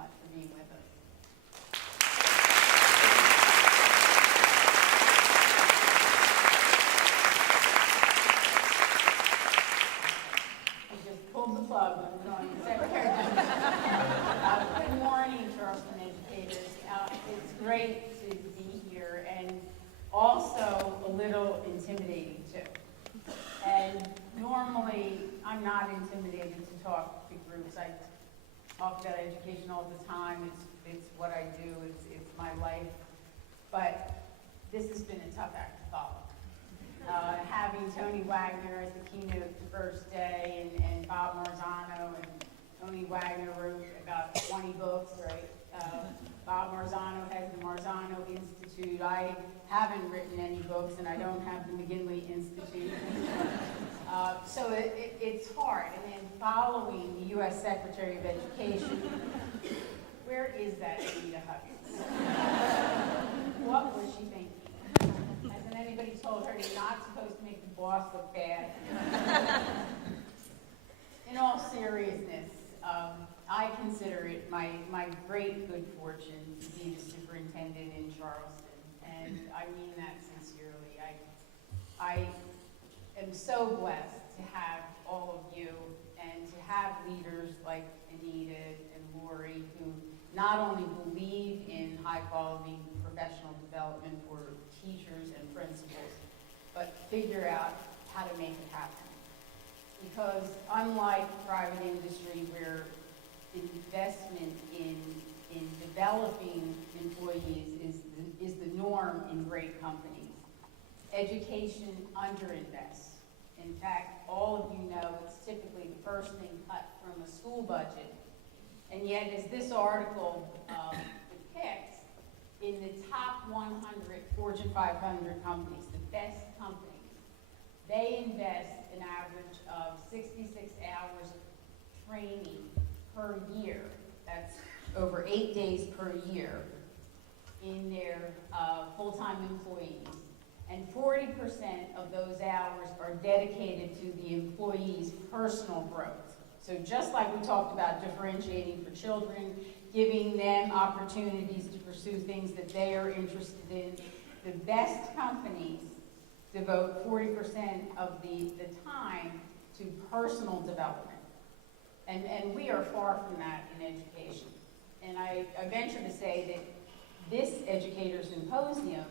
much for being with us. I just pulled the plug on going to Secretary. Good morning, Charleston educators. It's great to be here, and also a little intimidating too. And normally, I'm not intimidated to talk to groups. I talk about education all the time. It's what I do. It's my life. But this has been a tough act to follow. Having Tony Wagner as the keynote the first day, and Bob Marzano, and Tony Wagner wrote about 20 books, right? Bob Marzano has the Marzano Institute. I haven't written any books, and I don't have the McGinley Institute. So it's hard. And then following the U.S. Secretary of Education, where is that Anita Huggins? What was she thinking? Hasn't anybody told her you're not supposed to make the boss look bad? In all seriousness, I consider it my great good fortune to be the superintendent in Charleston, and I mean that sincerely. I am so blessed to have all of you and to have leaders like Anita and Lori who not only believe in high-quality professional development for teachers and principals, but figure out how to make it happen. Because unlike private industry where investment in developing employees is the norm in great companies, education underinvests. In fact, all of you know it's typically the first thing cut from a school budget. And yet, as this article depicts, in the top 100 Fortune 500 companies, the best companies, they invest an average of 66 hours of training per year. That's over 8 days per year in their full-time employees. And 40% of those hours are dedicated to the employee's personal growth. So just like we talked about differentiating for children, giving them opportunities to pursue things that they are interested in, the best companies devote 40% of the time to personal development. And we are far from that in education. And I venture to say that this Educator Symposium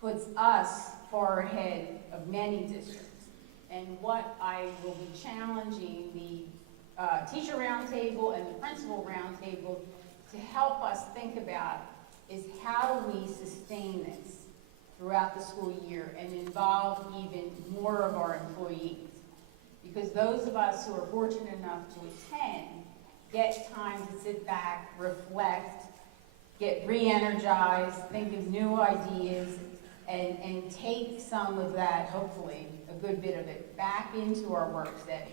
puts us far ahead of many districts. And what I will be challenging the teacher roundtable and the principal roundtable to help us think about is how do we sustain this throughout the school year and involve even more of our employees. Because those of us who are fortunate enough to attend get time to sit back, reflect, get re-energized, think of new ideas, and take some of that, hopefully, a good bit of it, back into our work setting.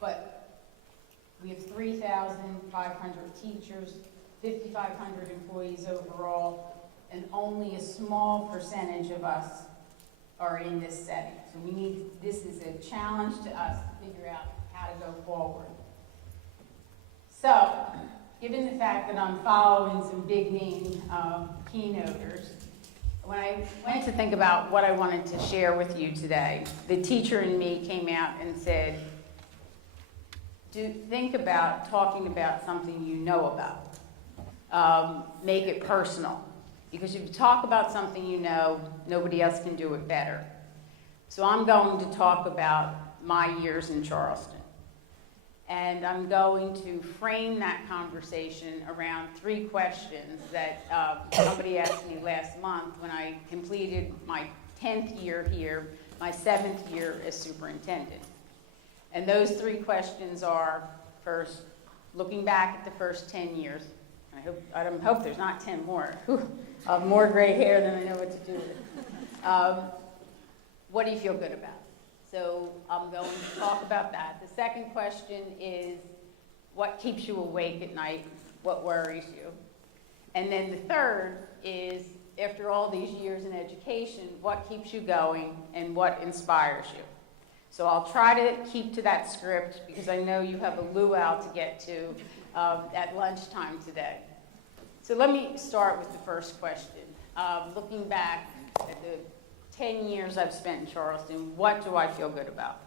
But we have 3,500 teachers, 5,500 employees overall, and only a small percentage of us are in this setting. So this is a challenge to us to figure out how to go forward. So, given the fact that I'm following some big name keynoters, when I went to think about what I wanted to share with you today, the teacher in me came out and said, think about talking about something you know about. Make it personal. Because if you talk about something you know, nobody else can do it better. So I'm going to talk about my years in Charleston. And I'm going to frame that conversation around 3 questions that somebody asked me last month when I completed my 10th year here, my 7th year as superintendent. And those 3 questions are, first, looking back at the first 10 years. I hope there's not 10 more. I have more gray hair than I know what to do with. What do you feel good about? So I'm going to talk about that. The second question is, what keeps you awake at night? What worries you? And then the third is, after all these years in education, what keeps you going and what inspires you? So I'll try to keep to that script because I know you have a luau to get to at lunchtime today. So let me start with the first question. Looking back at the 10 years I've spent in Charleston, what do I feel good about?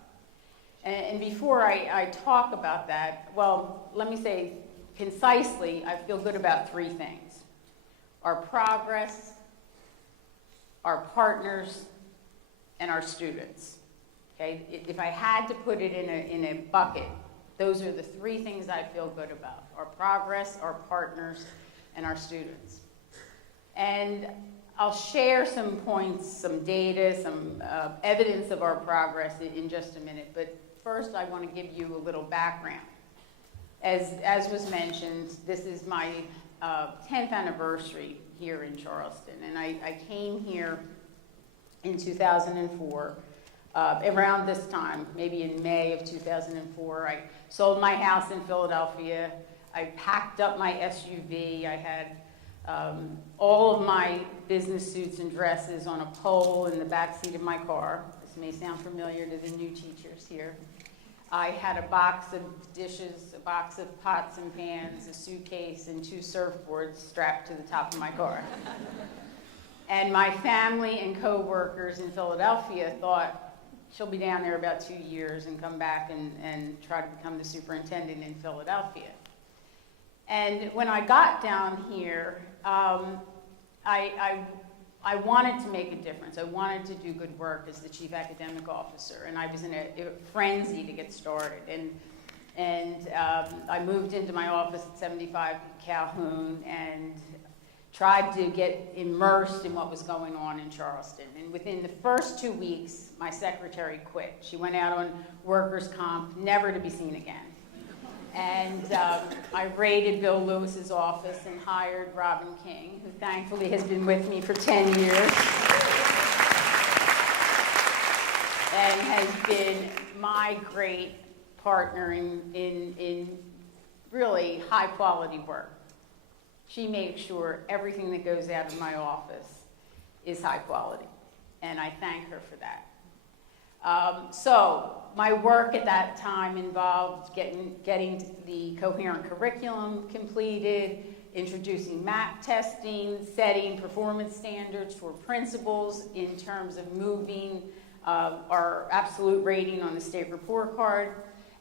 And before I talk about that, well, let me say concisely, I feel good about three things: our progress, our partners, and our students. Okay? If I had to put it in a bucket, those are the three things I feel good about: our progress, our partners, and our students. And I'll share some points, some data, some evidence of our progress in just a minute. But first, I want to give you a little background. As was mentioned, this is my 10th anniversary here in Charleston. And I came here in 2004. Around this time, maybe in May of 2004, I sold my house in Philadelphia. I packed up my SUV. I had all of my business suits and dresses on a pole in the back seat of my car. This may sound familiar to the new teachers here. I had a box of dishes, a box of pots and pans, a suitcase, and 2 surfboards strapped to the top of my car. And my family and co-workers in Philadelphia thought she'll be down there about 2 years and come back and try to become the superintendent in Philadelphia. And when I got down here, I wanted to make a difference. I wanted to do good work as the chief academic officer, and I was in a frenzy to get started. And I moved into my office at 75 Calhoun and tried to get immersed in what was going on in Charleston. And within the first 2 weeks, my secretary quit. She went out on workers' comp, never to be seen again. And I raided Bill Lewis's office and hired Robin King, who thankfully has been with me for 10 years and has been my great partner in really high quality work. She makes sure everything that goes out of my office is high quality, and I thank her for that. So my work at that time involved getting the coherent curriculum completed, introducing MAP testing, setting performance standards for principals in terms of moving our absolute rating on the state report card.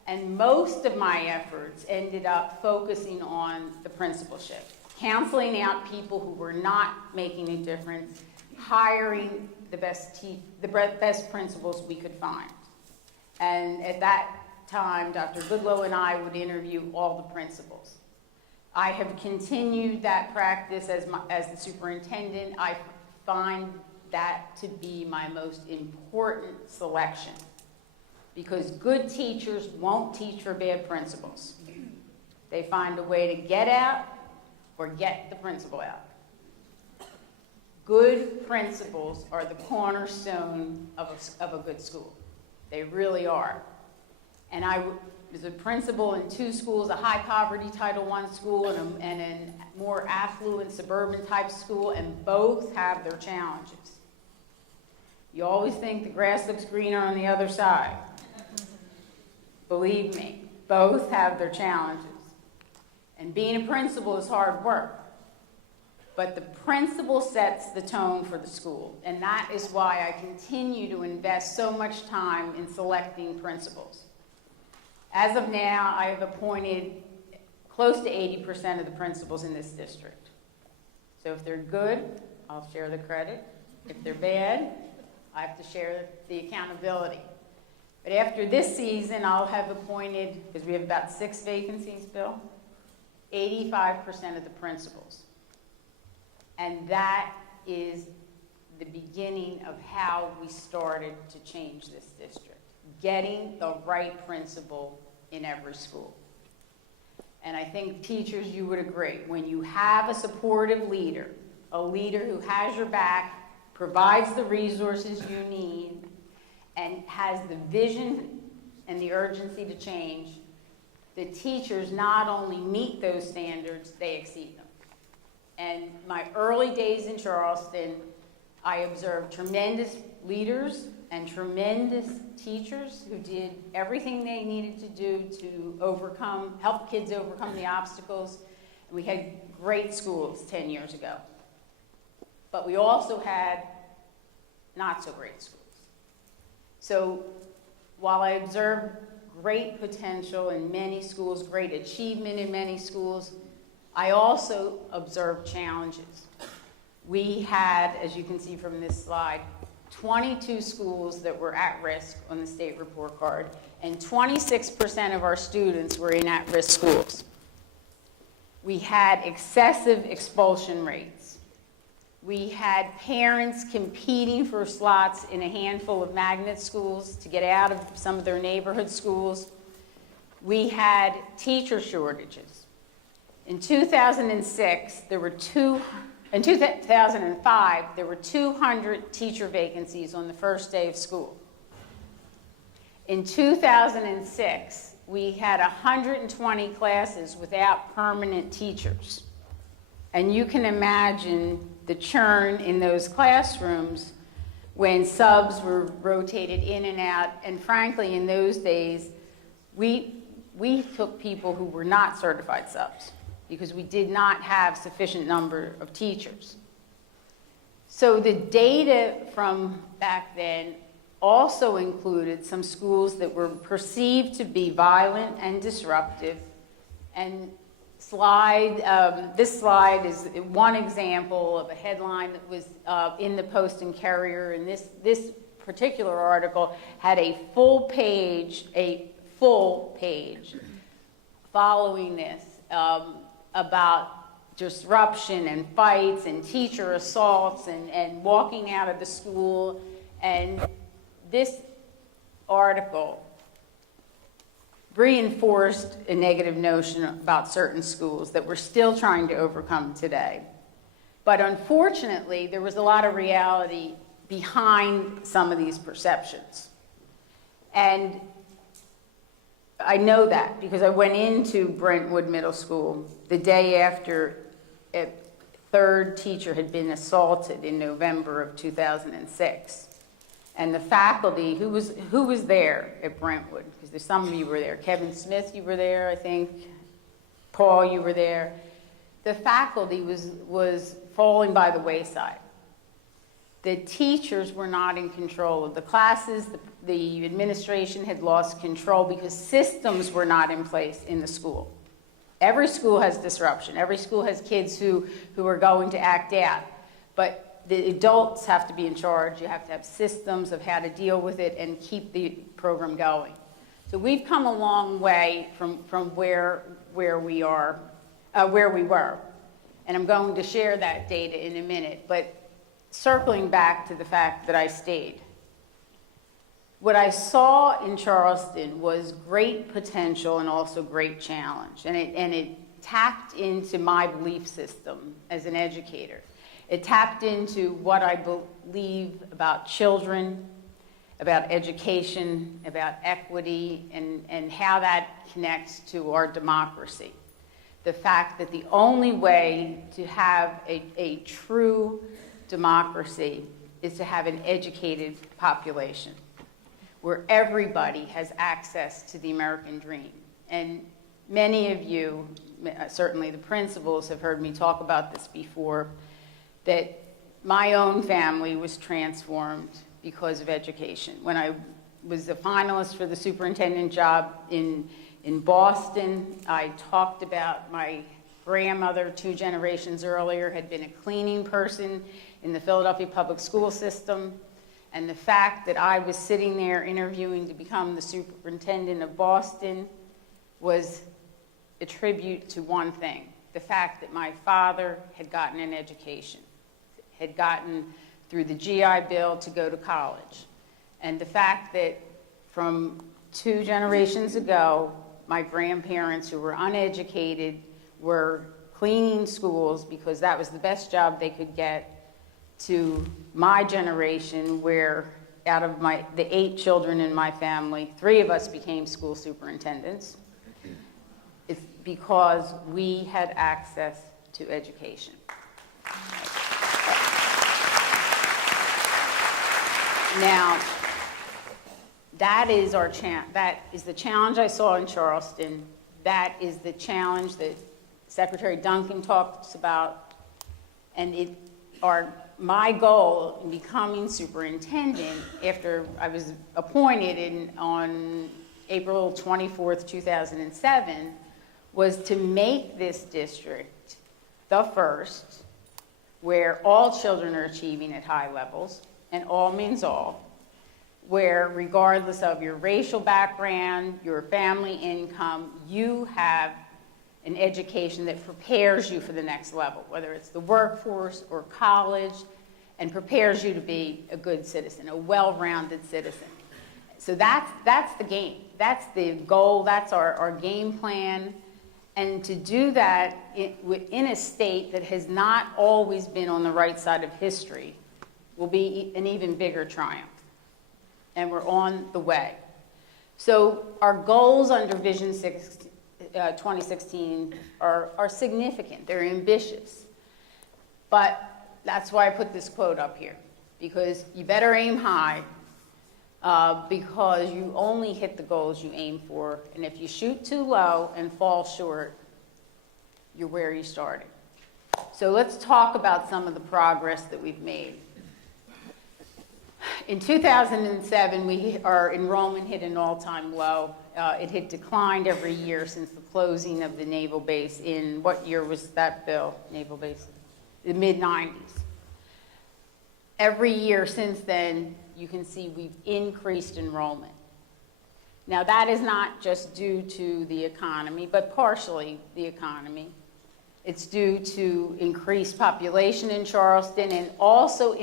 And most of my efforts ended up focusing on the principalship, counseling out people who were not making a difference, hiring the best principals we could find. And at that time, Dr. Goodlow and I would interview all the principals. I have continued that practice as the superintendent. I find that to be my most important selection, because good teachers won't teach for bad principals. They find a way to get out or get the principal out. Good principals are the cornerstone of a good school. They really are. And I was a principal in 2 schools, a high poverty Title I school and a more affluent suburban type school, and both have their challenges. You always think the grass looks greener on the other side. Believe me, both have their challenges. And being a principal is hard work. But the principal sets the tone for the school, and that is why I continue to invest so much time in selecting principals. As of now, I have appointed close to 80% of the principals in this district. So if they're good, I'll share the credit. If they're bad, I have to share the accountability. But after this season, I'll have appointed, because we have about 6 vacancies, Bill, 85% of the principals. And that is the beginning of how we started to change this district, getting the right principal in every school. And I think teachers, you would agree, when you have a supportive leader, a leader who has your back, provides the resources you need, and has the vision and the urgency to change, the teachers not only meet those standards, they exceed them. And my early days in Charleston, I observed tremendous leaders and tremendous teachers who did everything they needed to do to help kids overcome the obstacles. And we had great schools 10 years ago. But we also had not so great schools. So while I observed great potential in many schools, great achievement in many schools, I also observed challenges. We had, as you can see from this slide, 22 schools that were at risk on the state report card, and 26% of our students were in at-risk schools. We had excessive expulsion rates. We had parents competing for slots in a handful of magnet schools to get out of some of their neighborhood schools. We had teacher shortages. In 2005, there were 200 teacher vacancies on the first day of school. In 2006, we had 120 classes without permanent teachers. And you can imagine the churn in those classrooms when subs were rotated in and out. And frankly, in those days, we took people who were not certified subs because we did not have sufficient number of teachers. So the data from back then also included some schools that were perceived to be violent and disruptive. And this slide is one example of a headline that was in the Post and Courier, and this particular article had a full page following this about disruption and fights and teacher assaults and walking out of the school. And this article reinforced a negative notion about certain schools that we're still trying to overcome today. But unfortunately, there was a lot of reality behind some of these perceptions. And I know that because I went into Brentwood Middle School the day after a third teacher had been assaulted in November of 2006. And the faculty, who was there at Brentwood, because there's some of you were there. Kevin Smith, you were there, I think. Paul, you were there. The faculty was falling by the wayside. The teachers were not in control of the classes. The administration had lost control because systems were not in place in the school. Every school has disruption. Every school has kids who are going to act out. But the adults have to be in charge. You have to have systems of how to deal with it and keep the program going. So we've come a long way from where we were. And I'm going to share that data in a minute. But circling back to the fact that I stayed, what I saw in Charleston was great potential and also great challenge. And it tapped into my belief system as an educator. It tapped into what I believe about children, about education, about equity, and how that connects to our democracy. The fact that the only way to have a true democracy is to have an educated population where everybody has access to the American dream. And many of you, certainly the principals, have heard me talk about this before, that my own family was transformed because of education. When I was a finalist for the superintendent job in Boston, I talked about my grandmother 2 generations earlier had been a cleaning person in the Philadelphia public school system. And the fact that I was sitting there interviewing to become the superintendent of Boston was a tribute to one thing, the fact that my father had gotten an education, had gotten through the GI Bill to go to college. And the fact that from 2 generations ago, my grandparents who were uneducated were cleaning schools because that was the best job they could get, to my generation where out of the 8 children in my family, 3 of us became school superintendents. It's because we had access to education. Now, that is that is the challenge I saw in Charleston. That is the challenge that Secretary Duncan talks about, and my goal in becoming superintendent after I was appointed on April 24th, 2007, was to make this district the first where all children are achieving at high levels, and all means all, where regardless of your racial background, your family income, you have an education that prepares you for the next level, whether it's the workforce or college, and prepares you to be a good citizen, a well-rounded citizen. So that's the game. That's the goal. That's our game plan. And to do that in a state that has not always been on the right side of history will be an even bigger triumph. And we're on the way. So our goals under Vision 2016 are significant. They're ambitious. But that's why I put this quote up here, because you better aim high, because you only hit the goals you aim for. And if you shoot too low and fall short, you're where you started. So let's talk about some of the progress that we've made. In 2007, our enrollment hit an all-time low. It had declined every year since the closing of the naval base in, what year was that, Bill? Naval base? The mid-90s. Every year since then, you can see we've increased enrollment. Now, that is not just due to the economy, but partially the economy. It's due to increased population in Charleston and also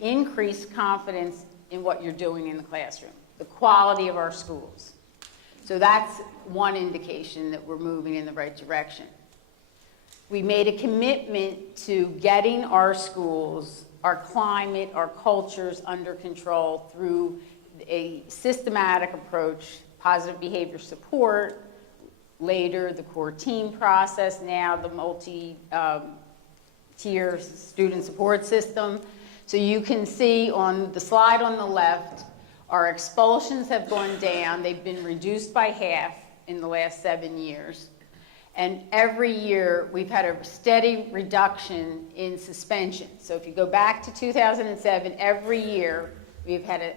increased confidence in what you're doing in the classroom, the quality of our schools. So that's one indication that we're moving in the right direction. We made a commitment to getting our schools, our climate, our cultures under control through a systematic approach, positive behavior support, later the core team process, now the multi-tier student support system. So you can see on the slide on the left, our expulsions have gone down. They've been reduced by half in the last 7 years. And every year, we've had a steady reduction in suspension. So if you go back to 2007, every year, we've had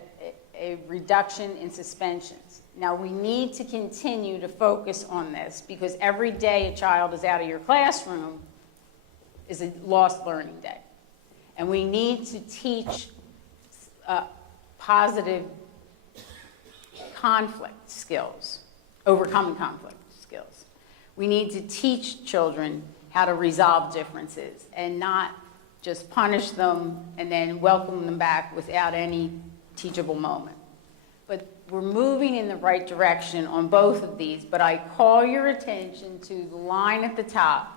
a reduction in suspensions. Now, we need to continue to focus on this because every day a child is out of your classroom is a lost learning day. And we need to teach positive conflict skills, overcoming conflict skills. We need to teach children how to resolve differences and not just punish them and then welcome them back without any teachable moment. But we're moving in the right direction on both of these, but I call your attention to the line at the top,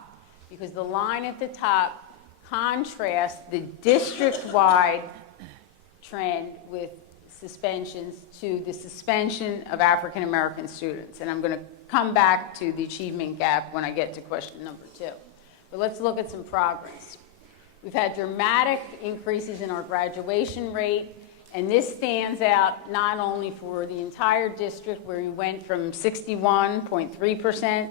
because the line at the top contrasts the district-wide trend with suspensions to the suspension of African American students. And I'm going to come back to the achievement gap when I get to question number 2. But let's look at some progress. We've had dramatic increases in our graduation rate, and this stands out not only for the entire district, where we went from 61.3%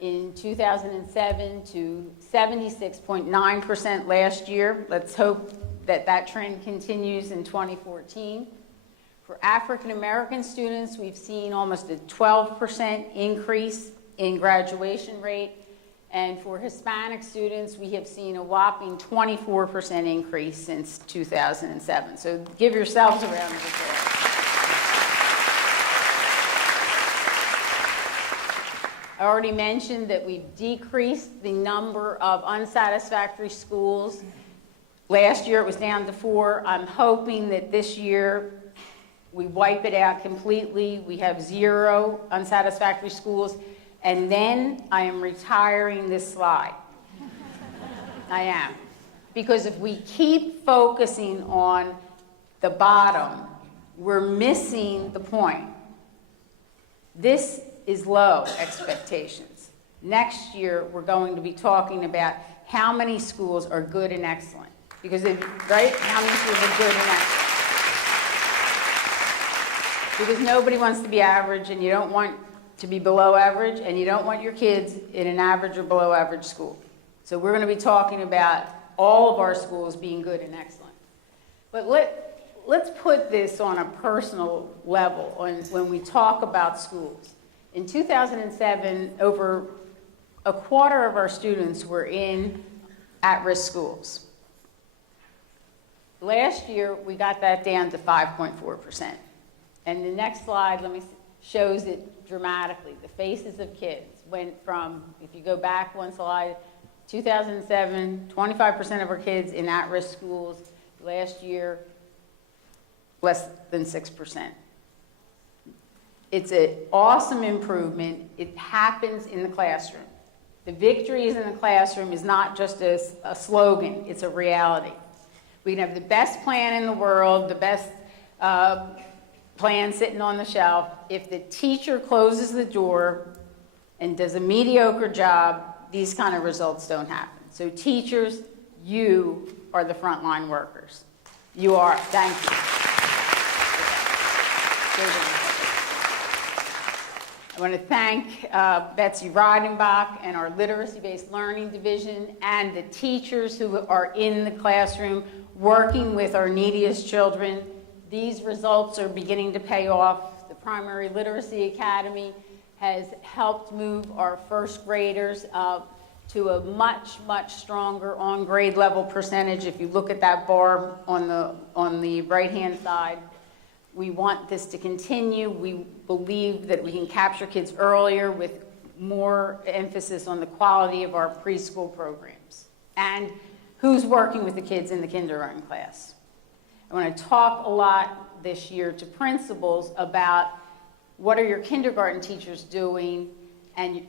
in 2007 to 76.9% last year. Let's hope that that trend continues in 2014. For African American students, we've seen almost a 12% increase in graduation rate. And for Hispanic students, we have seen a whopping 24% increase since 2007. So give yourselves a round of applause. I already mentioned that we've decreased the number of unsatisfactory schools. Last year it was down to 4. I'm hoping that this year we wipe it out completely. We have 0 unsatisfactory schools. And then I am retiring this slide. I am. Because if we keep focusing on the bottom, we're missing the point. This is low expectations. Next year, we're going to be talking about how many schools are good and excellent. Because, right? How many schools are good and excellent? Because nobody wants to be average, and you don't want to be below average, and you don't want your kids in an average or below average school. So we're going to be talking about all of our schools being good and excellent. But let's put this on a personal level when we talk about schools. In 2007, over a quarter of our students were in at-risk schools. Last year, we got that down to 5.4%. And the next slide shows it dramatically. The faces of kids went from, if you go back one slide, 2007, 25% of our kids in at-risk schools. Last year, less than 6%. It's an awesome improvement. It happens in the classroom. The victories in the classroom is not just a slogan, it's a reality. We can have the best plan in the world, the best plan sitting on the shelf. If the teacher closes the door and does a mediocre job, these kind of results don't happen. So teachers, you are the frontline workers. You are. Thank you. I want to thank Betsy Reidenbach and our literacy-based learning division and the teachers who are in the classroom working with our neediest children. These results are beginning to pay off. The Primary Literacy Academy has helped move our first graders to a much, much stronger on grade level percentage. If you look at that bar on the right-hand side, we want this to continue. We believe that we can capture kids earlier with more emphasis on the quality of our preschool programs and who's working with the kids in the kindergarten class. I want to talk a lot this year to principals about what are your kindergarten teachers doing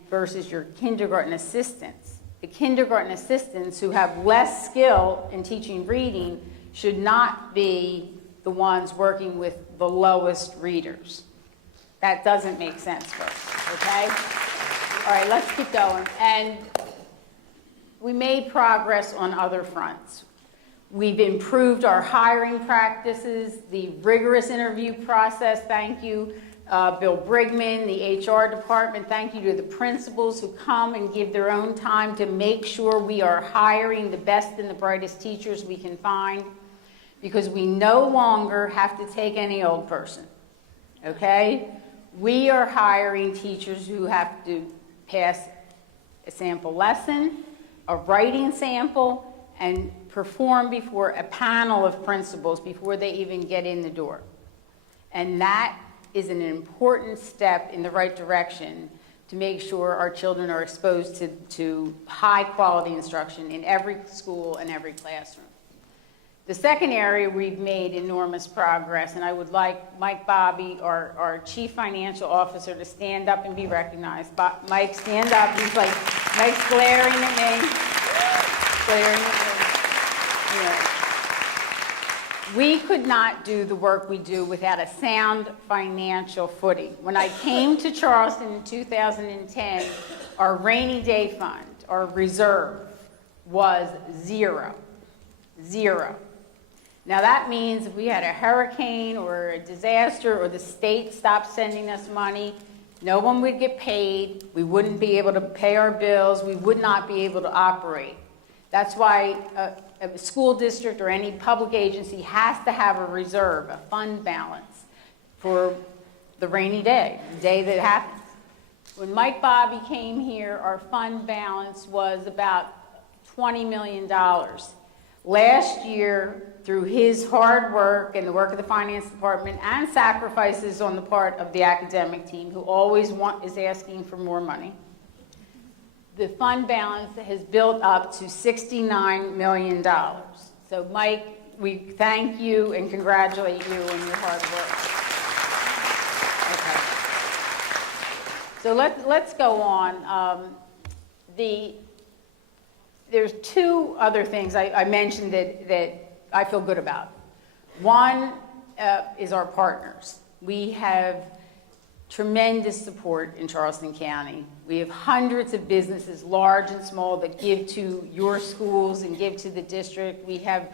versus your kindergarten assistants. The kindergarten assistants who have less skill in teaching reading should not be the ones working with the lowest readers. That doesn't make sense for us, okay? All right, let's keep going. And we made progress on other fronts. We've improved our hiring practices, the rigorous interview process. Thank you, Bill Brigman, the HR department. Thank you to the principals who come and give their own time to make sure we are hiring the best and the brightest teachers we can find, because we no longer have to take any old person, okay? We are hiring teachers who have to pass a sample lesson, a writing sample, and perform before a panel of principals before they even get in the door. And that is an important step in the right direction to make sure our children are exposed to high quality instruction in every school and every classroom. The second area we've made enormous progress, and I would like Mike Bobby, our Chief Financial Officer, to stand up and be recognized. Mike, stand up. He's like, Mike's glaring at me. Glaring at me. Yeah. We could not do the work we do without a sound financial footing. When I came to Charleston in 2010, our rainy day fund, our reserve, was zero. Zero. Now that means if we had a hurricane or a disaster or the state stopped sending us money, no one would get paid, we wouldn't be able to pay our bills, we would not be able to operate. That's why a school district or any public agency has to have a reserve, a fund balance for the rainy day, the day that happens. When Mike Bobby came here, our fund balance was about $20 million. Last year, through his hard work and the work of the finance department and sacrifices on the part of the academic team, who always is asking for more money, the fund balance has built up to $69 million. So Mike, we thank you and congratulate you on your hard work. Okay. So let's go on. There's two other things I mentioned that I feel good about. One is our partners. We have tremendous support in Charleston County. We have hundreds of businesses, large and small, that give to your schools and give to the district. We have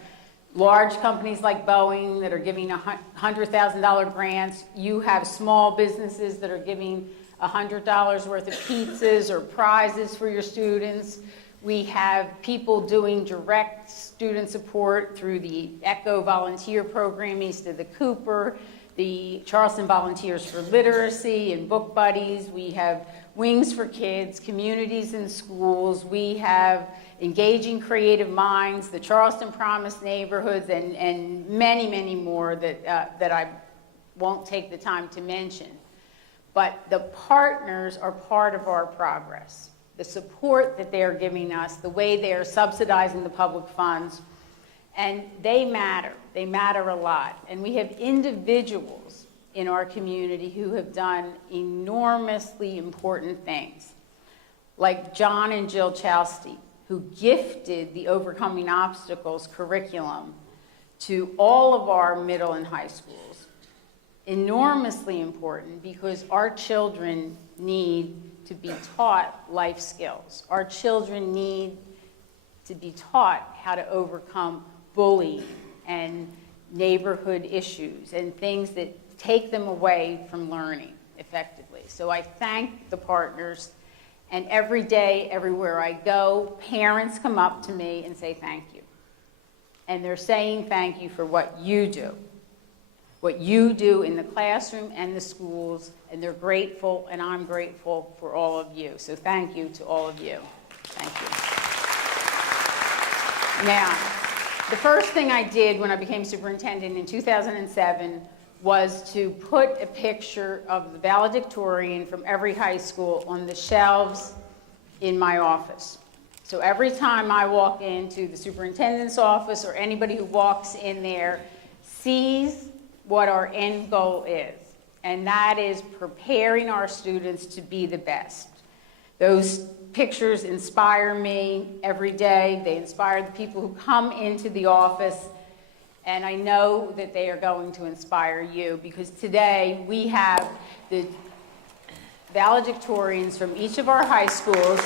large companies like Boeing that are giving $100,000 grants. You have small businesses that are giving $100 worth of pizzas or prizes for your students. We have people doing direct student support through the ECHO volunteer program east of the Cooper, the Charleston Volunteers for Literacy and Book Buddies. We have Wings for Kids, Communities in Schools. We have Engaging Creative Minds, the Charleston Promise Neighborhoods, and many, many more that I won't take the time to mention. But the partners are part of our progress. The support that they are giving us, the way they are subsidizing the public funds, and they matter. They matter a lot. And we have individuals in our community who have done enormously important things, like John and Jill Chowsty, who gifted the Overcoming Obstacles curriculum to all of our middle and high schools. Enormously important because our children need to be taught life skills. Our children need to be taught how to overcome bullying and neighborhood issues and things that take them away from learning effectively. So I thank the partners, and every day, everywhere I go, parents come up to me and say thank you. And they're saying thank you for what you do in the classroom and the schools, and they're grateful, and I'm grateful for all of you. So thank you to all of you. Thank you. Now, the first thing I did when I became superintendent in 2007 was to put a picture of the valedictorian from every high school on the shelves in my office. So every time I walk into the superintendent's office, or anybody who walks in there sees what our end goal is, and that is preparing our students to be the best. Those pictures inspire me every day. They inspire the people who come into the office, and I know that they are going to inspire you, because today we have the valedictorians from each of our high schools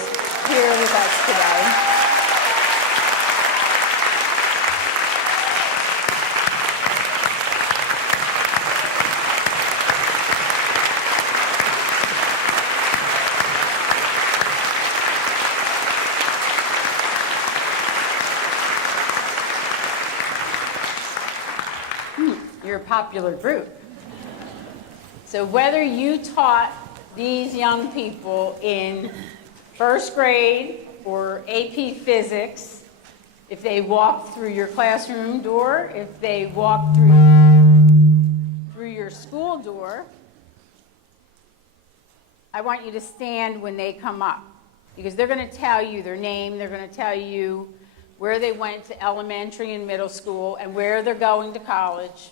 here with us today. You're a popular group. So whether you taught these young people in first grade or AP Physics, if they walked through your classroom door, if they walked through your school door, I want you to stand when they come up, because they're going to tell you their name, they're going to tell you where they went to elementary and middle school and where they're going to college.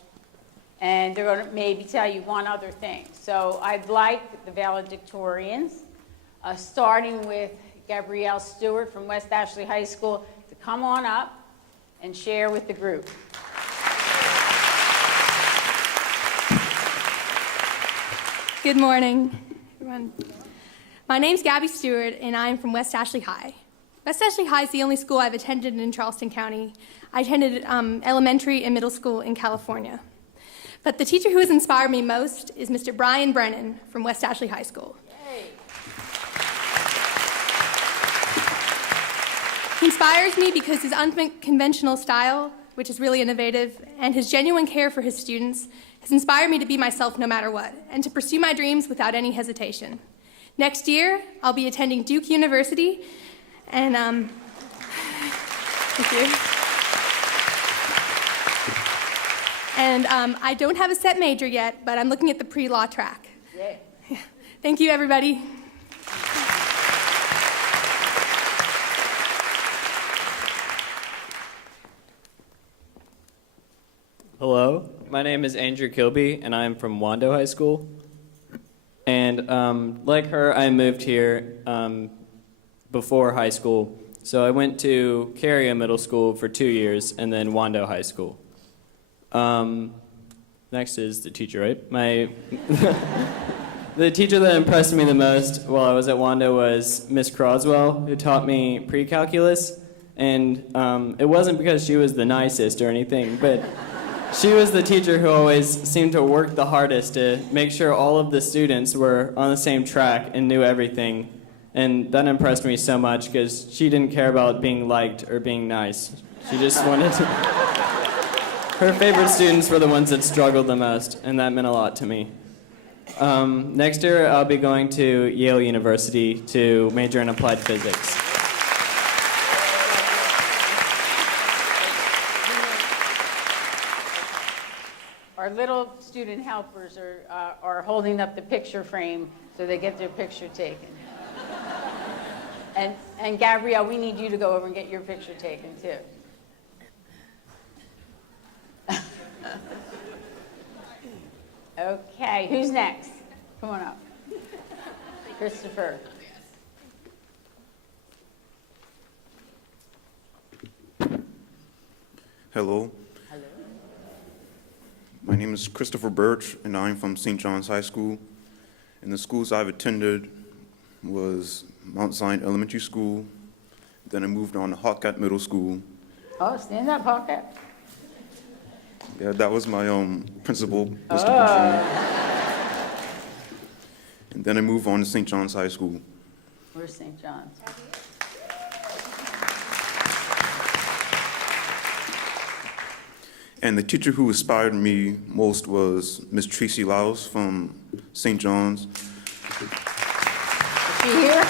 And they're going to maybe tell you one other thing. So I'd like the valedictorians, starting with Gabrielle Stewart from West Ashley High School, to come on up and share with the group. Good morning, everyone. My name's Gabby Stewart, and I'm from West Ashley High. West Ashley High is the only school I've attended in Charleston County. I attended elementary and middle school in California. But the teacher who has inspired me most is Mr. Brian Brennan from West Ashley High School. Yay. He inspires me because his unconventional style, which is really innovative, and his genuine care for his students has inspired me to be myself no matter what, and to pursue my dreams without any hesitation. Next year, I'll be attending Duke University, and thank you. And I don't have a set major yet, but I'm looking at the pre-law track. Yeah. Thank you, everybody. Hello, my name is Andrew Kilby, and I'm from Wando High School. And like her, I moved here before high school. So I went to Carrier Middle School for 2 years, and then Wando High School. Next is the teacher, right? The teacher that impressed me the most while I was at Wando was Miss Croswell, who taught me pre-calculus. And it wasn't because she was the nicest or anything, but she was the teacher who always seemed to work the hardest to make sure all of the students were on the same track and knew everything. And that impressed me so much because she didn't care about being liked or being nice. She just wanted to... Her favorite students were the ones that struggled the most, and that meant a lot to me. Next year, I'll be going to Yale University to major in applied physics. Our little student helpers are holding up the picture frame so they get their picture taken. And Gabrielle, we need you to go over and get your picture taken too. Okay, who's next? Come on up. Christopher. Hello. Hello. My name is Christopher Birch, and I'm from St. John's High School. And the schools I've attended was Mount Zion Elementary School. Then I moved on to Hawkett Middle School. Oh, stand up, Hawkett. Yeah, that was my principal. Mr. Virginia. And then I moved on to St. John's High School. Where's St. John's? And the teacher who inspired me most was Miss Tracy Laus from St. John's. Is she here?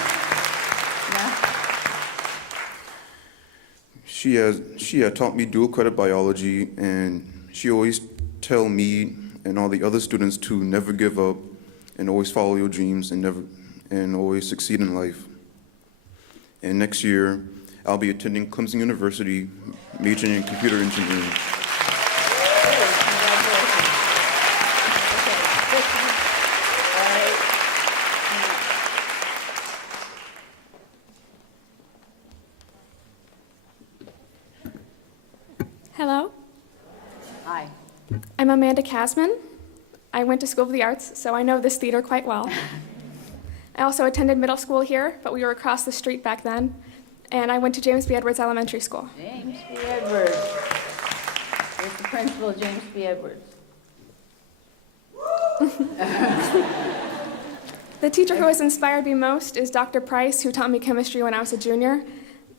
No? She had taught me dual credit biology, and she always tell me and all the other students to never give up and always follow your dreams and always succeed in life. And next year, I'll be attending Clemson University, majoring in computer engineering. Hello, Hi. I'm Amanda Kasman. I went to School of the Arts, so I know this theater quite well. I also attended middle school here, but we were across the street back then. And I went to James B. Edwards Elementary School. James B. Edwards. Here's the principal, James B. Edwards. The teacher who has inspired me most is Dr. Price, who taught me chemistry when I was a junior.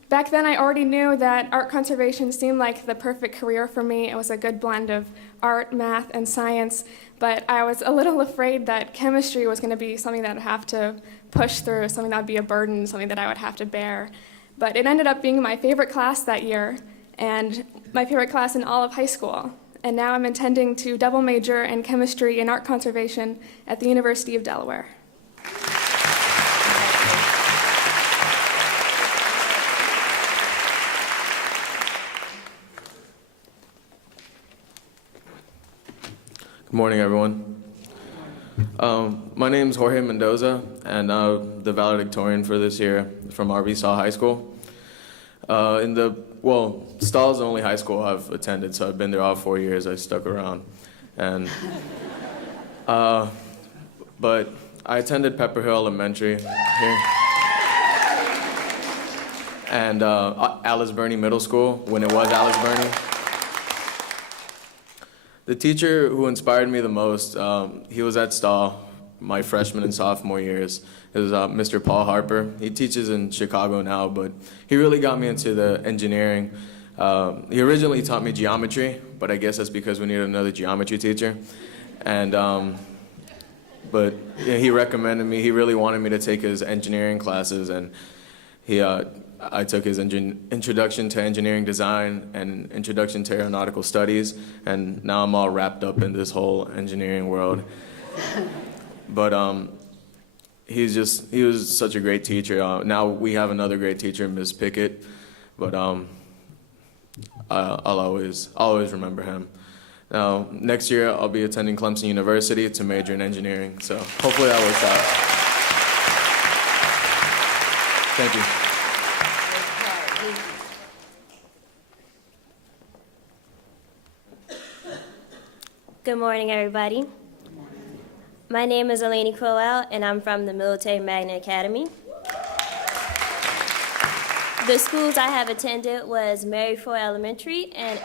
Back then, I already knew that art conservation seemed like the perfect career for me. It was a good blend of art, math, and science, but I was a little afraid that chemistry was going to be something that I would have to push through, something that would be a burden, something that I would have to bear. But it ended up being my favorite class that year, and my favorite class in all of high school. And now I'm intending to double major in chemistry and art conservation at the University of Delaware. Good morning, everyone. My name is Jorge Mendoza, and I'm the valedictorian for this year from Arkansas High School. Stahl is the only high school I've attended, so I've been there all 4 years. I stuck around, but I attended Pepper Hill Elementary here, and Alice Burney Middle School when it was Alice Burney. The teacher who inspired me the most, he was at Stahl my freshman and sophomore years. It was Mr. Paul Harper. He teaches in Chicago now, but he really got me into the engineering. He originally taught me geometry, but I guess that's because we needed another geometry teacher. And but yeah, he recommended me. He really wanted me to take his engineering classes, and I took his Introduction to Engineering Design and Introduction to Aeronautical Studies, and now I'm all wrapped up in this whole engineering world. But he was such a great teacher. Now we have another great teacher, Ms. Pickett, but I'll always remember him. Now, next year I'll be attending Clemson University to major in engineering, so hopefully that works out. Thank you. Good morning, everybody. My name is Elaine Crowell, and I'm from the Military Magnet Academy. The schools I have attended was Maryford Elementary, and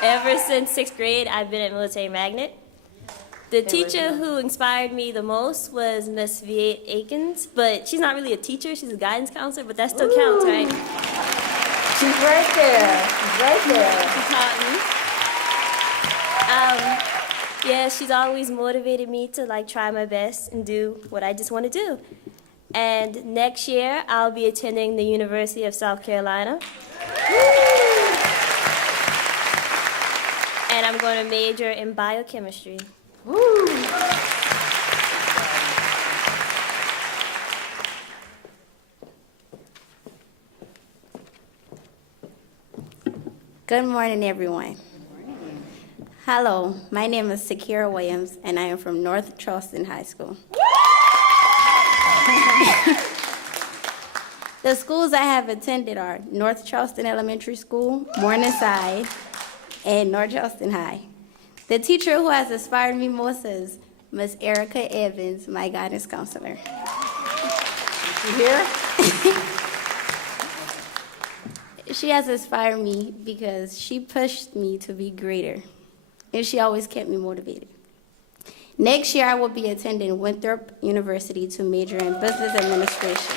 ever since 6th grade, I've been at Military Magnet. The teacher who inspired me the most was Miss V. Akins, but she's not really a teacher, she's a guidance counselor, but that still counts, right? She's right there. She's right there. She taught me. Yeah, she's always motivated me to like try my best and do what I just want to do. And next year, I'll be attending the University of South Carolina. And I'm going to major in biochemistry. Good morning, everyone. Hello, my name is Sakira Williams, and I am from North Charleston High School. The schools I have attended are North Charleston Elementary School, Morningside, and North Charleston High. The teacher who has inspired me most is Miss Erica Evans, my guidance counselor. You hear? She has inspired me because she pushed me to be greater, and she always kept me motivated. Next year, I will be attending Winthrop University to major in business administration.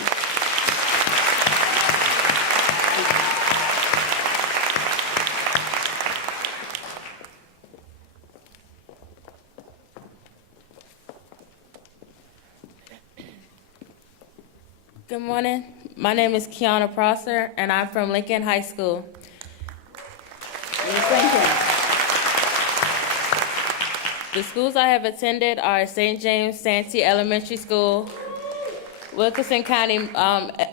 Good morning. My name is Kiana Prosser, and I'm from Lincoln High School. The schools I have attended are St. James Santee Elementary School, Wilkinson County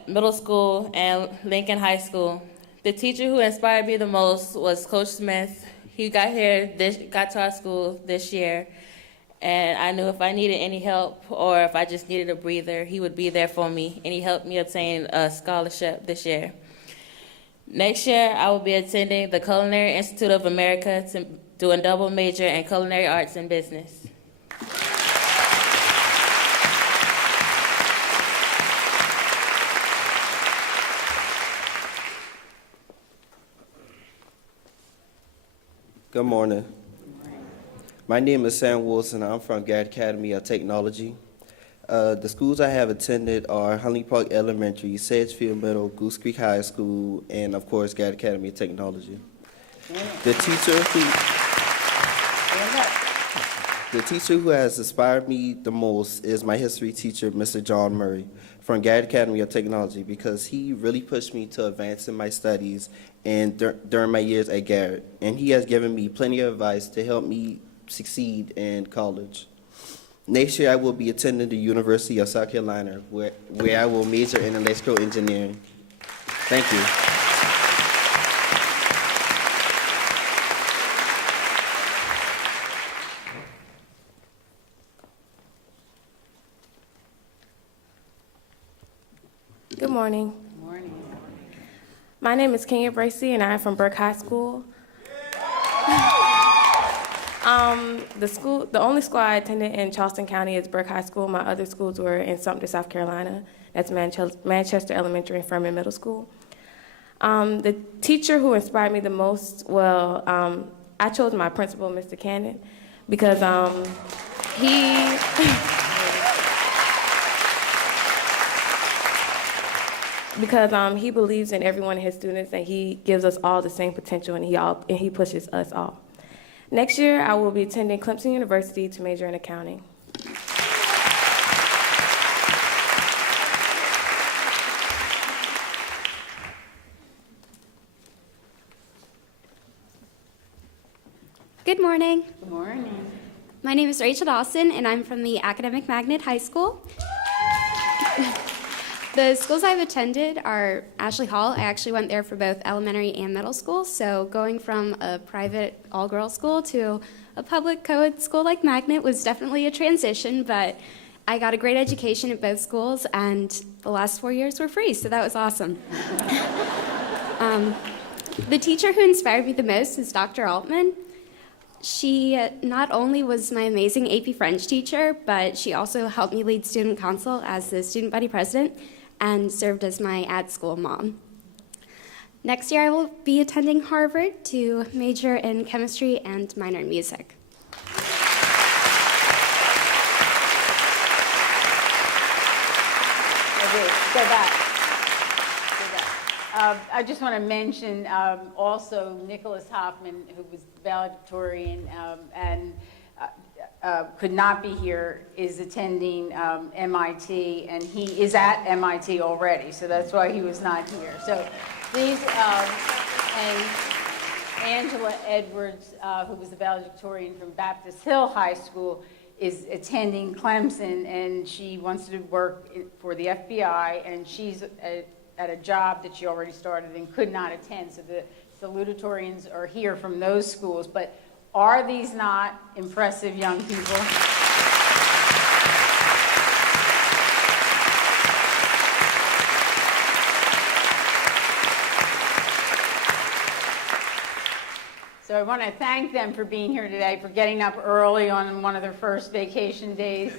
Middle School, and Lincoln High School. The teacher who inspired me the most was Coach Smith. He got to our school this year, and I knew if I needed any help or if I just needed a breather, he would be there for me, and he helped me obtain a scholarship this year. Next year, I will be attending the Culinary Institute of America to do a double major in culinary arts and business. Good morning. My name is Sam Wilson. I'm from Gad Academy of Technology. The schools I have attended are Huntley Park Elementary, Sedgefield Middle, Goose Creek High School, and of course Gad Academy of Technology. The teacher who has inspired me the most is my history teacher, Mr. John Murray, from Gad Academy of Technology, because he really pushed me to advance in my studies and during my years at Garrett. And he has given me plenty of advice to help me succeed in college. Next year, I will be attending the University of South Carolina, where I will major in electrical engineering. Thank you. Good morning. Good morning. My name is Kenya Bracey, and I'm from Burke High School. The only school I attended in Charleston County is Burke High School. My other schools were in Sumter, South Carolina. That's Manchester Elementary and Furman Middle School. The teacher who inspired me the most, I chose my principal, Mr. Cannon, because he believes in every one of his students, and he gives us all the same potential, and he pushes us all. Next year, I will be attending Clemson University to major in accounting. Good morning. Good morning. My name is Rachel Dawson, and I'm from the Academic Magnet High School. The schools I've attended are Ashley Hall. I actually went there for both elementary and middle school, so going from a private all-girls school to a public co-ed school like Magnet was definitely a transition, but I got a great education at both schools, and the last 4 years were free, so that was awesome. The teacher who inspired me the most is Dr. Altman. She not only was my amazing AP French teacher, but she also helped me lead student council as the student body president. and served as my at-school mom. Next year, I will be attending Harvard to major in chemistry and minor in music. Go back. I just want to mention also Nicholas Hoffman, who was valedictorian and could not be here, is attending MIT, and he is at MIT already, so that's why he was not here. So these, and Angela Edwards, who was the valedictorian from Baptist Hill High School, is attending Clemson, and she wants to work for the FBI, and she's at a job that she already started and could not attend. So the salutatorians are here from those schools. But are these not impressive young people? So I want to thank them for being here today, for getting up early on one of their first vacation days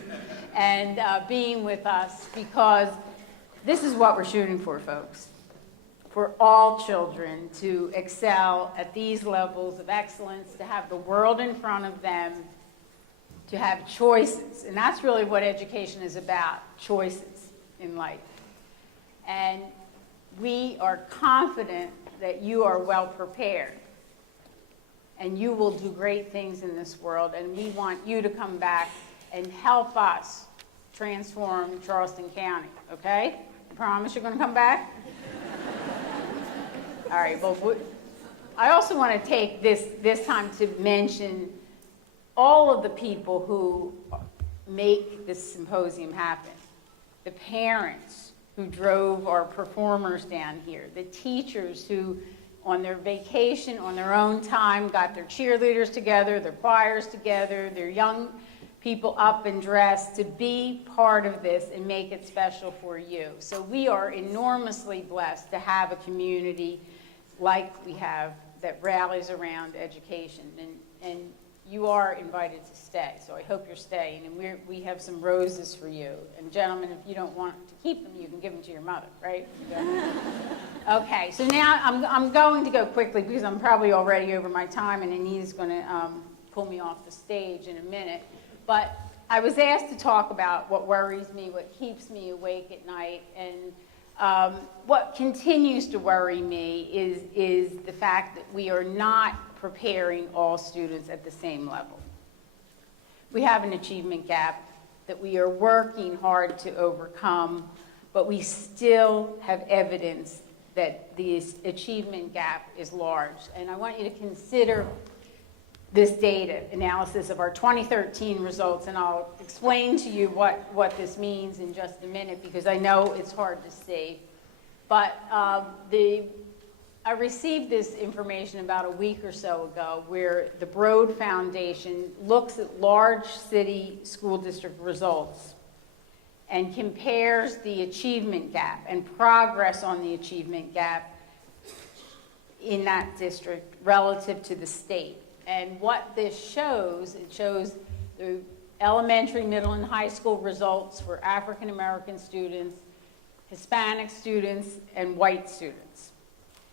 and being with us, because this is what we're shooting for, folks. For all children to excel at these levels of excellence, to have the world in front of them, to have choices. And that's really what education is about, choices in life. And we are confident that you are well prepared. And you will do great things in this world, and we want you to come back and help us transform Charleston County, okay? You promise you're going to come back? All right, well, I also want to take this time to mention all of the people who make this symposium happen. The parents who drove our performers down here, the teachers who on their vacation, on their own time, got their cheerleaders together, their choirs together, their young people up and dressed to be part of this and make it special for you. So we are enormously blessed to have a community like we have that rallies around education. And you are invited to stay, so I hope you're staying. And we have some roses for you. And gentlemen, if you don't want to keep them, you can give them to your mother, right? Okay, so now I'm going to go quickly because I'm probably already over my time, and Anita's going to pull me off the stage in a minute. But I was asked to talk about what worries me, what keeps me awake at night, and what continues to worry me is the fact that we are not preparing all students at the same level. We have an achievement gap that we are working hard to overcome, but we still have evidence that the achievement gap is large. And I want you to consider this data analysis of our 2013 results, and I'll explain to you what this means in just a minute because I know it's hard to see. But I received this information about a week or so ago where the Broad Foundation looks at large city school district results and compares the achievement gap and progress on the achievement gap in that district relative to the state. And what this shows, it shows the elementary, middle, and high school results for African American students, Hispanic students, and white students.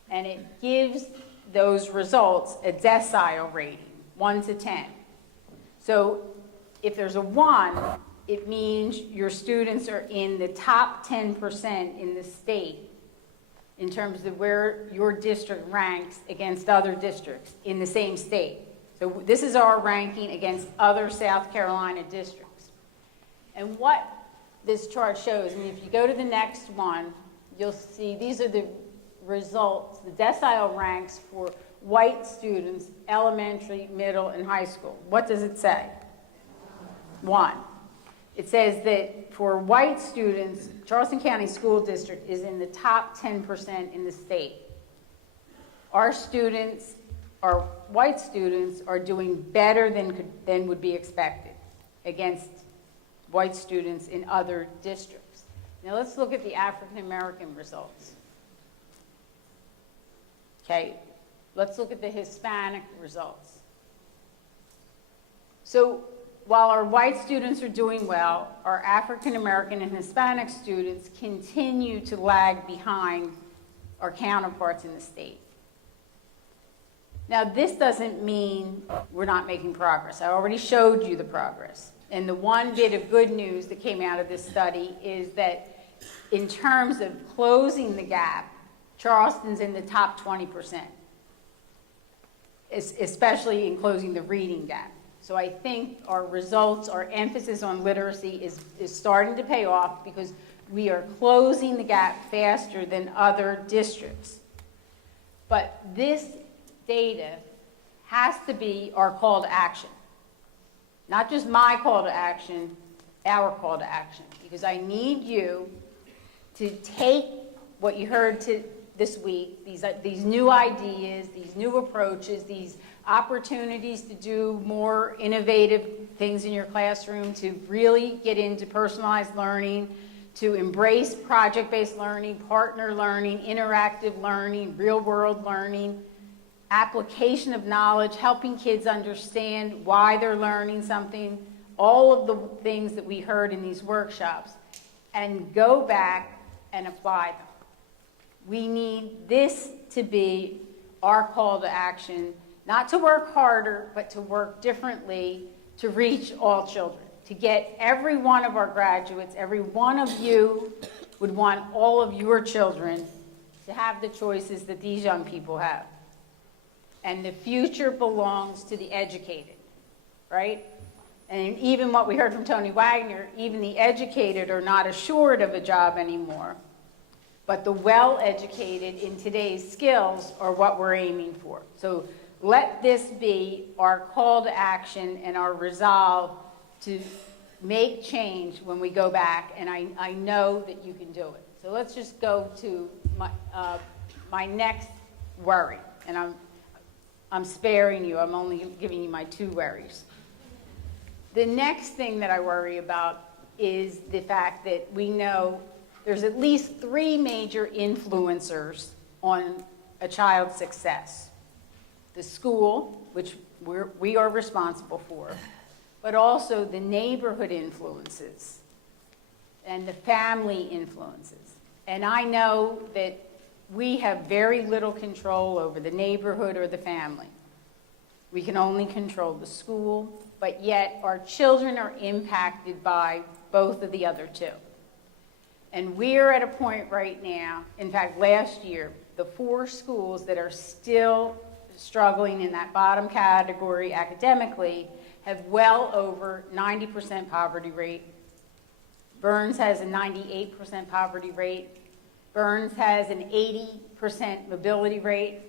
And it gives those results a decile rating, 1 to 10. So if there's a 1, it means your students are in the top 10% in the state in terms of where your district ranks against other districts in the same state. So this is our ranking against other South Carolina districts. And what this chart shows, and if you go to the next one, you'll see these are the results, the decile ranks for white students, elementary, middle, and high school. What does it say? 1. It says that for white students, Charleston County School District is in the top 10% in the state. Our students, our white students, are doing better than would be expected against white students in other districts. Now let's look at the African American results. Okay, let's look at the Hispanic results. So while our white students are doing well, our African American and Hispanic students continue to lag behind our counterparts in the state. Now, this doesn't mean we're not making progress. I already showed you the progress. And the one bit of good news that came out of this study is that in terms of closing the gap, Charleston's in the top 20%, especially in closing the reading gap. So I think our results, our emphasis on literacy is starting to pay off because we are closing the gap faster than other districts. But this data has to be our call to action. Not just my call to action, our call to action. Because I need you to take what you heard this week, these new ideas, these new approaches, these opportunities to do more innovative things in your classroom, to really get into personalized learning, to embrace project-based learning, partner learning, interactive learning, real-world learning, application of knowledge, helping kids understand why they're learning something, all of the things that we heard in these workshops, and go back and apply them. We need this to be our call to action, not to work harder, but to work differently to reach all children, to get every one of our graduates, every one of you would want all of your children to have the choices that these young people have. And the future belongs to the educated, right? And even what we heard from Tony Wagner, even the educated are not assured of a job anymore. But the well-educated in today's skills are what we're aiming for. So let this be our call to action and our resolve to make change when we go back, and I know that you can do it. So let's just go to my next worry, and I'm sparing you. I'm only giving you my 2 worries. The next thing that I worry about is the fact that we know there's at least 3 major influencers on a child's success. The school, which we are responsible for, but also the neighborhood influences and the family influences. And I know that we have very little control over the neighborhood or the family. We can only control the school, but yet our children are impacted by both of the other 2. And we're at a point right now, in fact, last year, the 4 schools that are still struggling in that bottom category academically have well over 90% poverty rate. Burns has a 98% poverty rate. Burns has an 80% mobility rate.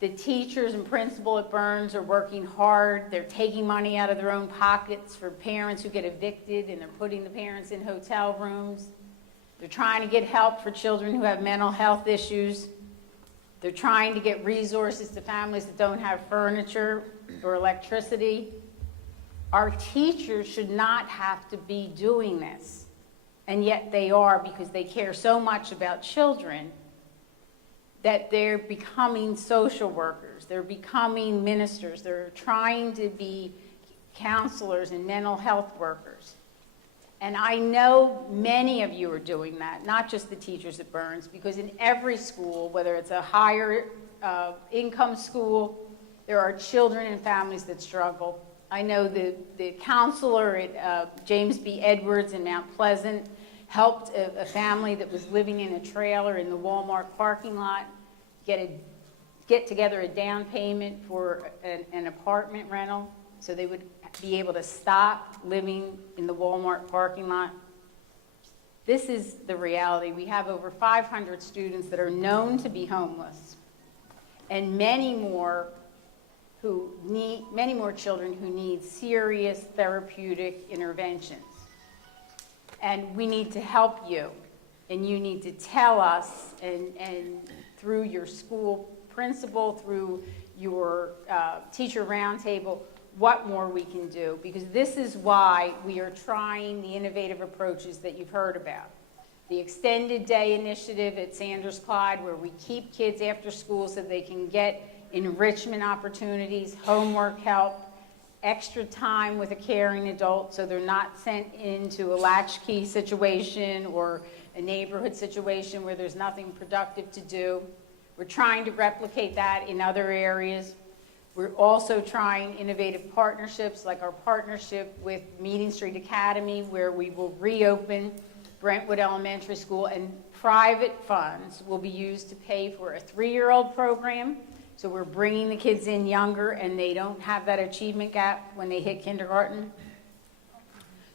The teachers and principal at Burns are working hard. They're taking money out of their own pockets for parents who get evicted, and they're putting the parents in hotel rooms. They're trying to get help for children who have mental health issues. They're trying to get resources to families that don't have furniture or electricity. Our teachers should not have to be doing this, and yet they are, because they care so much about children that they're becoming social workers, they're becoming ministers, they're trying to be counselors and mental health workers. And I know many of you are doing that, not just the teachers at Burns, because in every school, whether it's a higher income school, there are children and families that struggle. I know the counselor at James B. Edwards in Mount Pleasant helped a family that was living in a trailer in the Walmart parking lot get together a down payment for an apartment rental so they would be able to stop living in the Walmart parking lot. This is the reality. We have over 500 students that are known to be homeless, and many more children who need serious therapeutic interventions. And we need to help you, and you need to tell us, and through your school principal, through your teacher roundtable, what more we can do, because this is why we are trying the innovative approaches that you've heard about. The extended day initiative at Sanders Clyde, where we keep kids after school so they can get enrichment opportunities, homework help, extra time with a caring adult so they're not sent into a latchkey situation or a neighborhood situation where there's nothing productive to do. We're trying to replicate that in other areas. We're also trying innovative partnerships like our partnership with Meeting Street Academy, where we will reopen Brentwood Elementary School, and private funds will be used to pay for a 3-year-old program. So we're bringing the kids in younger and they don't have that achievement gap when they hit kindergarten.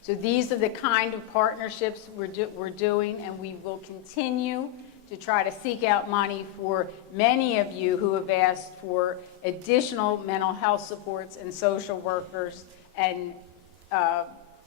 So these are the kind of partnerships we're doing, and we will continue to try to seek out money for many of you who have asked for additional mental health supports and social workers and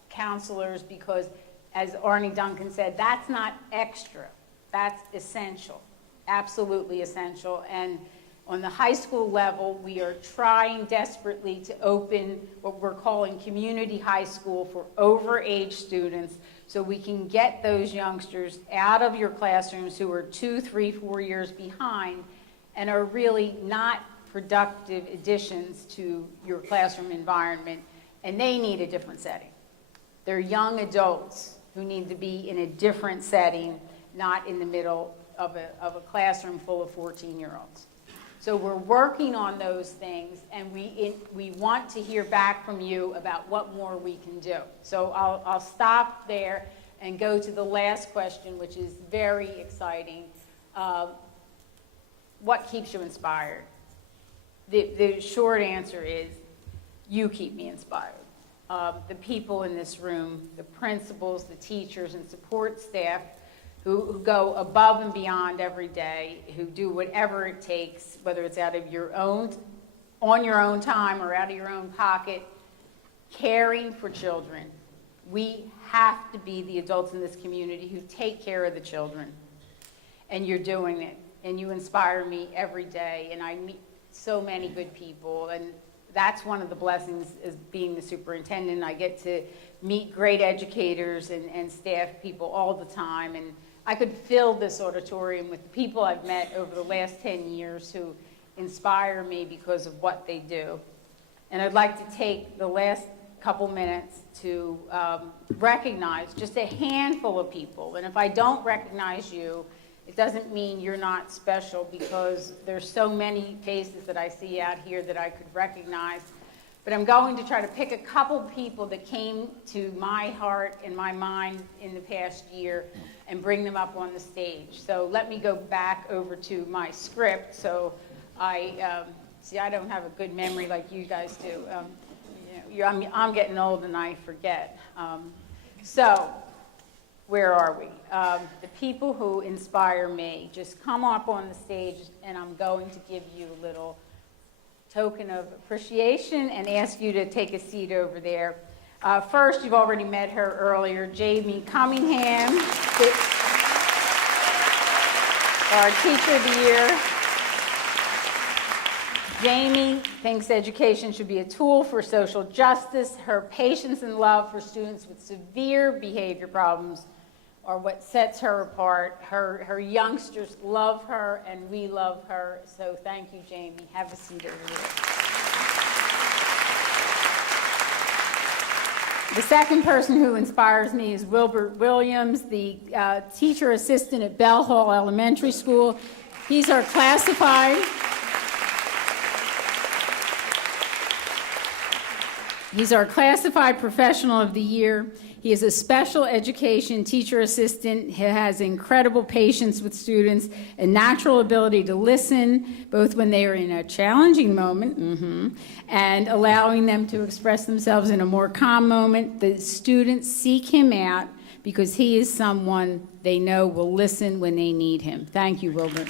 counselors, because as Arnie Duncan said, that's not extra, that's essential, absolutely essential. And on the high school level, we are trying desperately to open what we're calling community high school for overage students, so we can get those youngsters out of your classrooms who are 2, 3, 4 years behind and are really not productive additions to your classroom environment, and they need a different setting. They're young adults who need to be in a different setting, not in the middle of a classroom full of 14-year-olds. So we're working on those things, and we want to hear back from you about what more we can do. So I'll stop there and go to the last question, which is very exciting. What keeps you inspired? The short answer is you keep me inspired. The people in this room, the principals, the teachers, and support staff who go above and beyond every day, who do whatever it takes, whether it's out of your own, on your own time or out of your own pocket, caring for children. We have to be the adults in this community who take care of the children. And you're doing it. And you inspire me every day. And I meet so many good people. And that's one of the blessings as being the superintendent. I get to meet great educators and staff people all the time. And I could fill this auditorium with the people I've met over the last 10 years who inspire me because of what they do. And I'd like to take the last couple minutes to recognize just a handful of people. And if I don't recognize you, it doesn't mean you're not special, because there's so many faces that I see out here that I could recognize. But I'm going to try to pick a couple people that came to my heart and my mind in the past year and bring them up on the stage. So let me go back over to my script. So I don't have a good memory like you guys do. I'm getting old and I forget. So where are we? The people who inspire me, just come up on the stage, and I'm going to give you a little token of appreciation and ask you to take a seat over there. First, you've already met her earlier, Jamie Cunningham, our Teacher of the Year. Jamie thinks education should be a tool for social justice. Her patience and love for students with severe behavior problems are what sets her apart. Her youngsters love her, and we love her. So thank you, Jamie. Have a seat over there. The second person who inspires me is Wilbert Williams, the teacher assistant at Bell Hall Elementary School. He's our classified professional of the year. He is a special education teacher assistant. He has incredible patience with students, a natural ability to listen, both when they are in a challenging moment, and allowing them to express themselves in a more calm moment. The students seek him out because he is someone they know will listen when they need him. Thank you, Wilbur.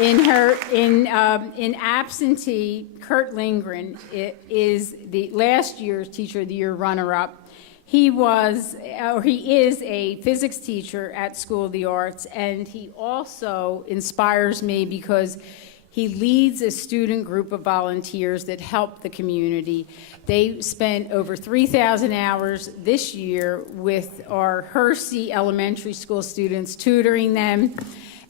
In absentee, Kurt Lindgren is the last year's Teacher of the Year runner-up. He is a physics teacher at School of the Arts, and he also inspires me because he leads a student group of volunteers that help the community. They spent over 3,000 hours this year with our Hersey Elementary School students, tutoring them.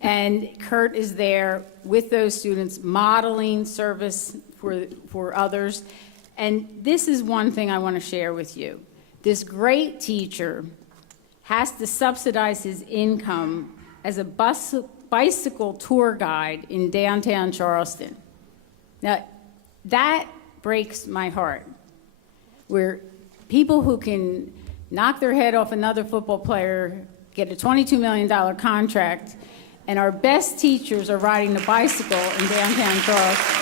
And Kurt is there with those students, modeling service for others. And this is one thing I want to share with you. This great teacher has to subsidize his income as a bicycle tour guide in downtown Charleston. Now, that breaks my heart. Where people who can knock their head off another football player, get a $22 million contract, and our best teachers are riding a bicycle in downtown Charleston.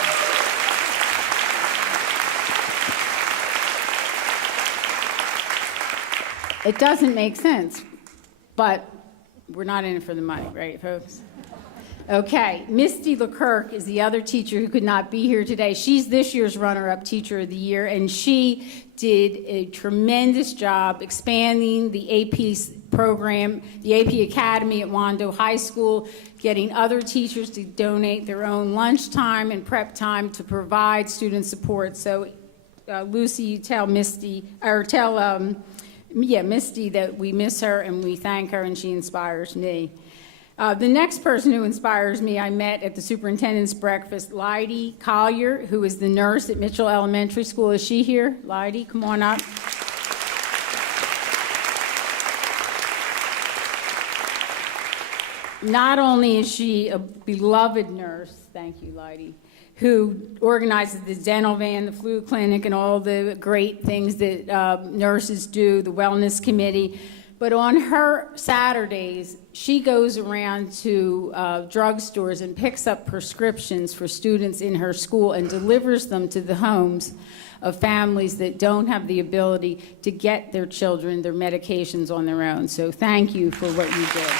It doesn't make sense, but we're not in it for the money, right, folks? Okay, Misty Leclerc is the other teacher who could not be here today. She's this year's runner-up teacher of the year, and she did a tremendous job expanding the AP program, the AP Academy at Wando High School, getting other teachers to donate their own lunchtime and prep time to provide student support. So, Lucy, you tell Misty, or tell Misty that we miss her and we thank her, and she inspires me. The next person who inspires me I met at the superintendent's breakfast, Lydie Collier, who is the nurse at Mitchell Elementary School. Is she here? Lydie, come on up. Not only is she a beloved nurse, thank you, Lydie, who organizes the dental van, the flu clinic, and all the great things that nurses do, the wellness committee, but on her Saturdays, she goes around to drugstores and picks up prescriptions for students in her school and delivers them to the homes of families that don't have the ability to get their children their medications on their own. So thank you for what you did.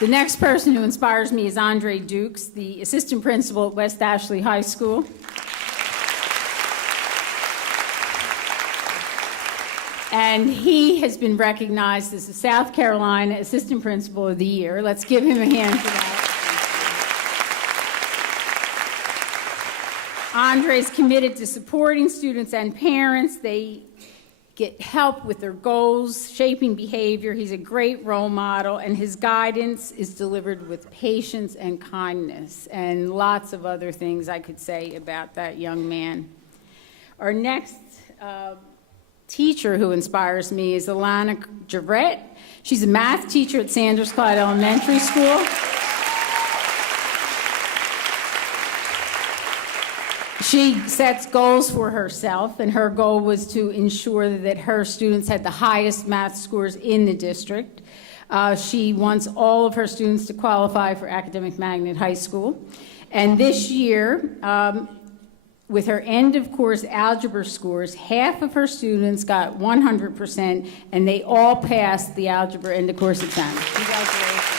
The next person who inspires me is Andre Dukes, the assistant principal at West Ashley High School. And he has been recognized as the South Carolina Assistant Principal of the Year. Let's give him a hand for that. Andre's committed to supporting students and parents. They get help with their goals, shaping behavior. He's a great role model, and his guidance is delivered with patience and kindness, and lots of other things I could say about that young man. Our next teacher who inspires me is Alana Gibret. She's a math teacher at Sanders Clyde Elementary School. She sets goals for herself, and her goal was to ensure that her students had the highest math scores in the district. She wants all of her students to qualify for Academic Magnet High School. And this year, with her end-of-course algebra scores, half of her students got 100%, and they all passed the algebra end-of-course exam. Congratulations.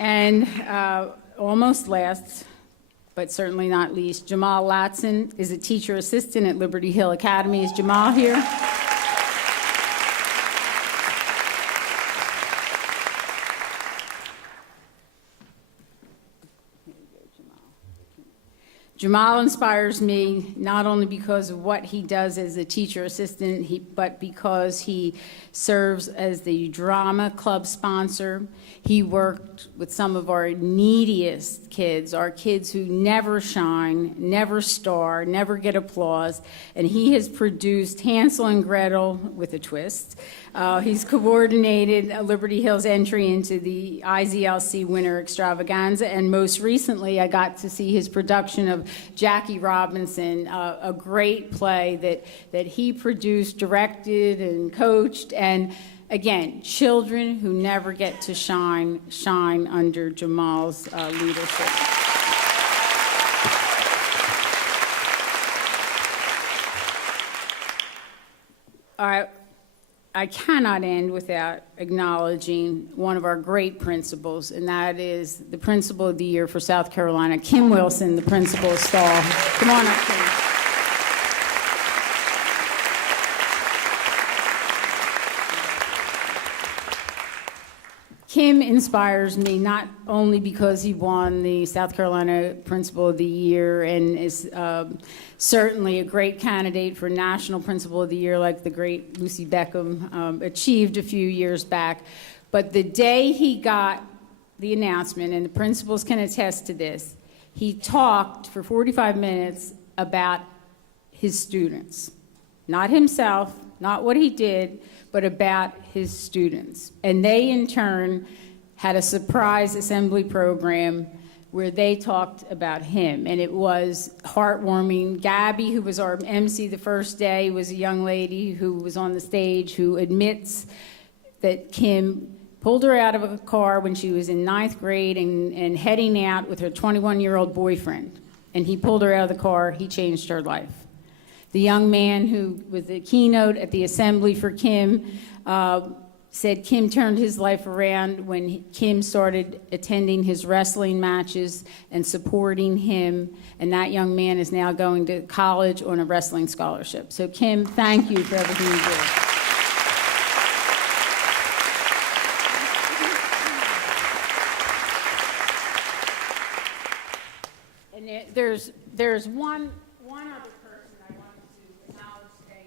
And almost last, but certainly not least, Jamal Latson is a teacher assistant at Liberty Hill Academy. Is Jamal here? Jamal inspires me not only because of what he does as a teacher assistant, but because he serves as the drama club sponsor. He worked with some of our neediest kids, our kids who never shine, never star, never get applause, and he has produced Hansel and Gretel with a twist. He's coordinated Liberty Hill's entry into the IZLC Winter Extravaganza, and most recently I got to see his production of Jackie Robinson, a great play that he produced, directed, and coached. And again, children who never get to shine under Jamal's leadership. All right. I cannot end without acknowledging one of our great principals, and that is the Principal of the Year for South Carolina, Kim Wilson, the Principal of Stall. Come on up, Kim. Kim inspires me not only because he won the South Carolina Principal of the Year and is certainly a great candidate for National Principal of the Year like the great Lucy Beckham achieved a few years back, but the day he got the announcement, and the principals can attest to this, he talked for 45 minutes about his students. Not himself, not what he did, but about his students. And they, in turn, had a surprise assembly program where they talked about him, and it was heartwarming. Gabby, who was our MC the first day, was a young lady who was on the stage who admits that Kim pulled her out of a car when she was in 9th grade and heading out with her 21-year-old boyfriend. And he pulled her out of the car, he changed her life. The young man who was the keynote at the assembly for Kim said Kim turned his life around when Kim started attending his wrestling matches and supporting him, and that young man is now going to college on a wrestling scholarship. So Kim, thank you for everything you do. And there's one other person I wanted to acknowledge today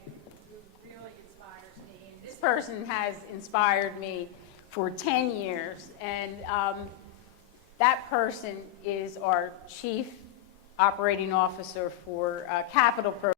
who really inspires me. And this person has inspired me for 10 years. And that person is our Chief Operating Officer for Capital Program.